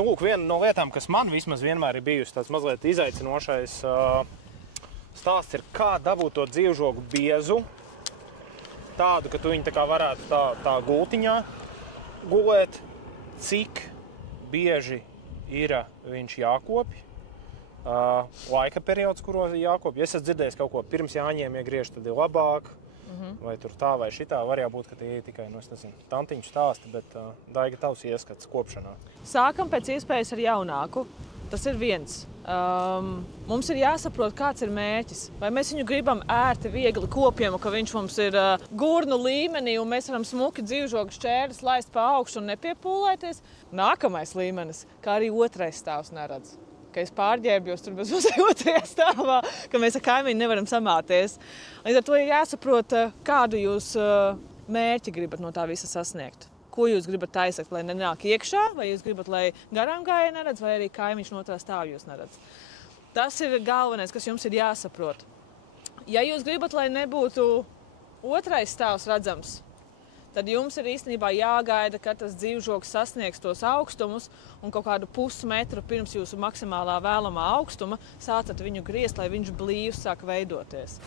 Nu, lūk, viena no lietām, kas man vismaz vienmēr ir bijusi tāds mazliet izaicinošais stāsts, ir kā dabūt to dzīvžogu biezu, tādu, ka tu viņu tā kā varētu tā gultiņā gulēt, cik bieži ir viņš jākopj, laika periods, kuro jākopj. Es esmu dzirdējis kaut ko pirms jāņiem iegriež, tad ir labāk, vai tur tā vai šitā. Var jābūt, ka tie ir tikai, es nezinu, tantiņu stāsti, bet Daiga, tavs ieskats kopšanā. Sākam pēc iespējas ar jaunāku. Tas ir viens. Mums ir jāsaprot, kāds ir mērķis. Vai mēs viņu gribam ērti, viegli kopjamu, ka viņš mums ir gurnu līmenī un mēs varam smuki dzīvžogu šķērdus laist pa augšu un nepiepūlēties. Nākamais līmenis, kā arī otrais stāvs neredz. Ka es pārģērbjos tur bez otrajā stāvā, ka mēs ar kaimiņu nevaram samāties. Līdz ar to ir jāsaprot, kādu jūs mērķi gribat no tā visa sasniegt. Ko jūs gribat aizsakt, lai nenāk iekšā, vai jūs gribat, lai garām gājēji neredz, vai arī kaimiņš no otrā stāva jūs neredz. Tas ir galvenais, kas jums ir jāsaprot. Ja jūs gribat, lai nebūtu otrais stāvs redzams, tad jums ir īstenībā jāgaida, ka tas dzīvžogs sasniegs tos augstumus un kaut kādu pusmetru pirms jūsu maksimālā vēlamā augstuma sācat viņu griezt, lai viņš blīvs sāk veidoties.